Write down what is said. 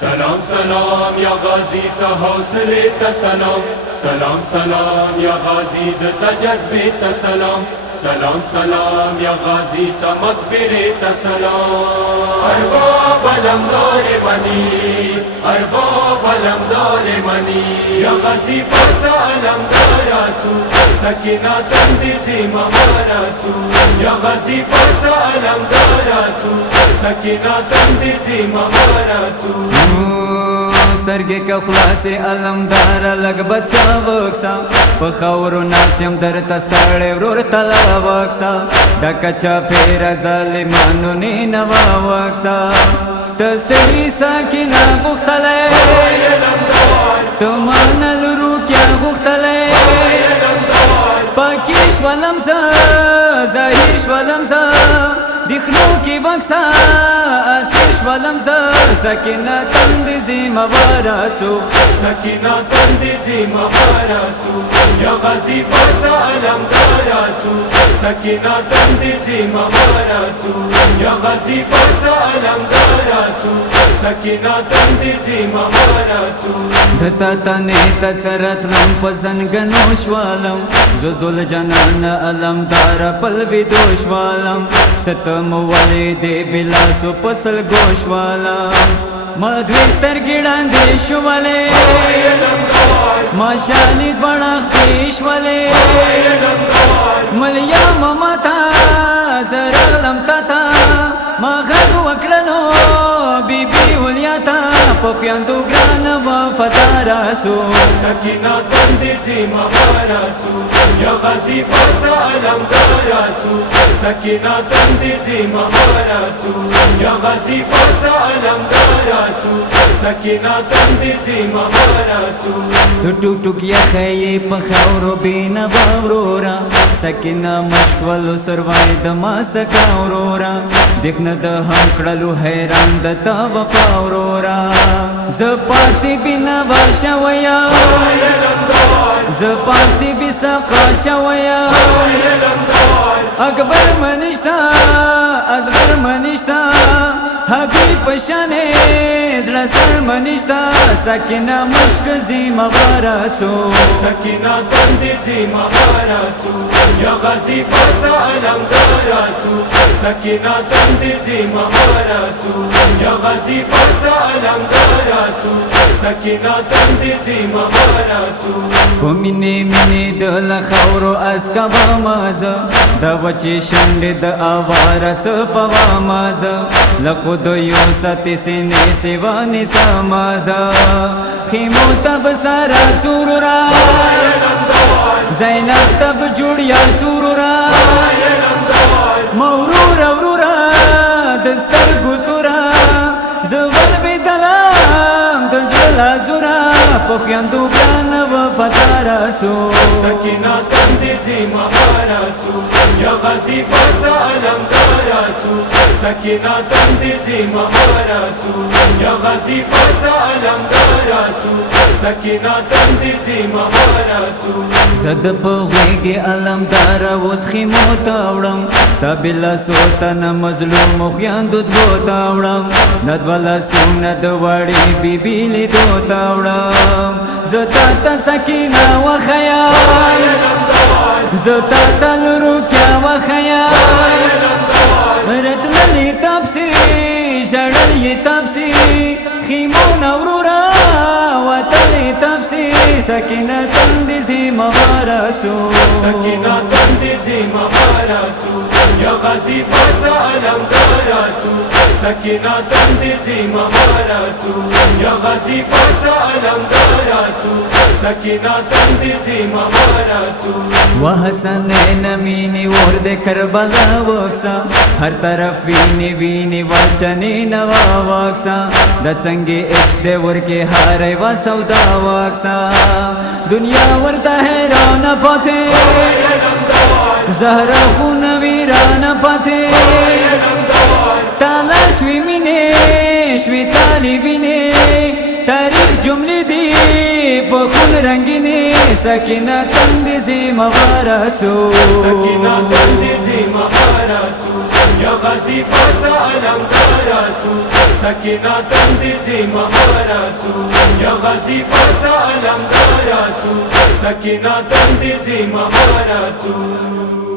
سلام سلام یا غازی تا حوصله تا سلام، سلام سلام یا غازی تا جذبه تا سلام، سلام سلام یا غازی تا مقبره تا سلام. ارباب علمدار منی، ارباب علمدار منی، یا غازی پرزا علمداراتو، سکینه تندی زیما ماراتو، یا غازی پرزا علمداراتو، سکینه تندی زیما ماراتو. سترګې که خلاصې علمداره لږ بچا وکسه په خاورو ناست یم درته ستړی ورور ته لا وکسه ډکه چاپېره ظالمانو نینوا وکسه ته ستړي ساکینه غوښتلی ته منل روکیا غوښتلی پاکي شولم زه ظاهر شولم زه دیخلو کی بکسا آسیش ولم زا سکینه تندی زیما باراتو، سکینه تندی زیما باراتو، یا غازی پرزا علمداراتو، سکینه تندی زیما باراتو، یا غازی پرزا علمداراتو، سکینه تندی زیما باراتو. دتا تنه تا چرتلم پزنگنو شوالم زوزول جنان علمدار پلوی دوشوالم ستم ولی دی بلاسو پسل گوشوالم مدوی سترگیڑان دیشو ولی ما شانی دوڑاخ دیش ولی ملیا ممتا زرغلم تاتا ما غرب وکڑنو بی بی ولیاتا پخیاندو گران وفداراسو سکینه تندی زیما باراتو، یا غازی پرزا علمداراتو، سکینه تندی زیما باراتو، یا غازی پرزا علمداراتو، سکینه تندی زیما باراتو. تو ټوک ټوک یخی په خاورو بین باورورا سکینه مشکولو سروای د ما سکا اورورا دیخنه د هم کړلو حیران د تا وفا اورورا ز پاتې بنا واشویا ز پاتې بسقا شویا اکبر منشتا اصغر منشتا حبیب پشانه زړه سر منشتا سکینه مشک زیما باراتو، سکینه تندی زیما باراتو، یا غازی پرزا علمداراتو، سکینه تندی زیما باراتو، یا غازی پرزا علمداراتو، سکینه تندی زیما باراتو. په مینې مینې د لخاورو اسکا وامازه د وچې شونډې د اواره څه په وامازه له خود یو ساتې سینې سیوانې سمازه خیمو ته به ساره څورورا زینب ته به جوړیا څورورا مورورا ورورا د سترګو تورا زه ولوېدلم د زړه لازوره پخیاندو ګران وفاداراسو سکینه تندی زیما باراتو، یا غازی پرزا علمداراتو، سکینه تندی زیما باراتو، یا غازی پرزا علمداراتو، سکینه تندی زیما باراتو. زد په غوږی علمدار اوس خیمو تاوړم تا بلا سوتن مظلوم خویاندو دو تاوړم ندولا سونه د وړي بیبي لیدو تاوړم زتا ته سکینه وخیال زتا ته لروکیا وخیال رتللی تپسی ژړلی تپسی خیمو نورورا وتلی تپسی سکینه تندی زیما باراتو، سکینه تندی زیما باراتو، یا غازی پرزا علمداراتو، سکینه تندی زیما باراتو، یا غازی پرزا علمداراتو، سکینه تندی زیما باراتو. وحسنین مینی ورد کربلا وکسا هر طرف وینی وینی وچنی نوا وکسا د څنګه عشق دې ورکه هاري وا سودا وکسا دنیا ورته حیران پته زهرا خون ویران پته تلاش وی مینه شوی تالی وینه تاریخ جمله دی په خون رنگینه سکینه تندی زیما باراتو، سکینه تندی زیما باراتو، या غازی پاचा علمداراتو سکینه تندی زیما ماراتو یا غازی پاचा علمداراتو سکینه تندی زیما ماراتو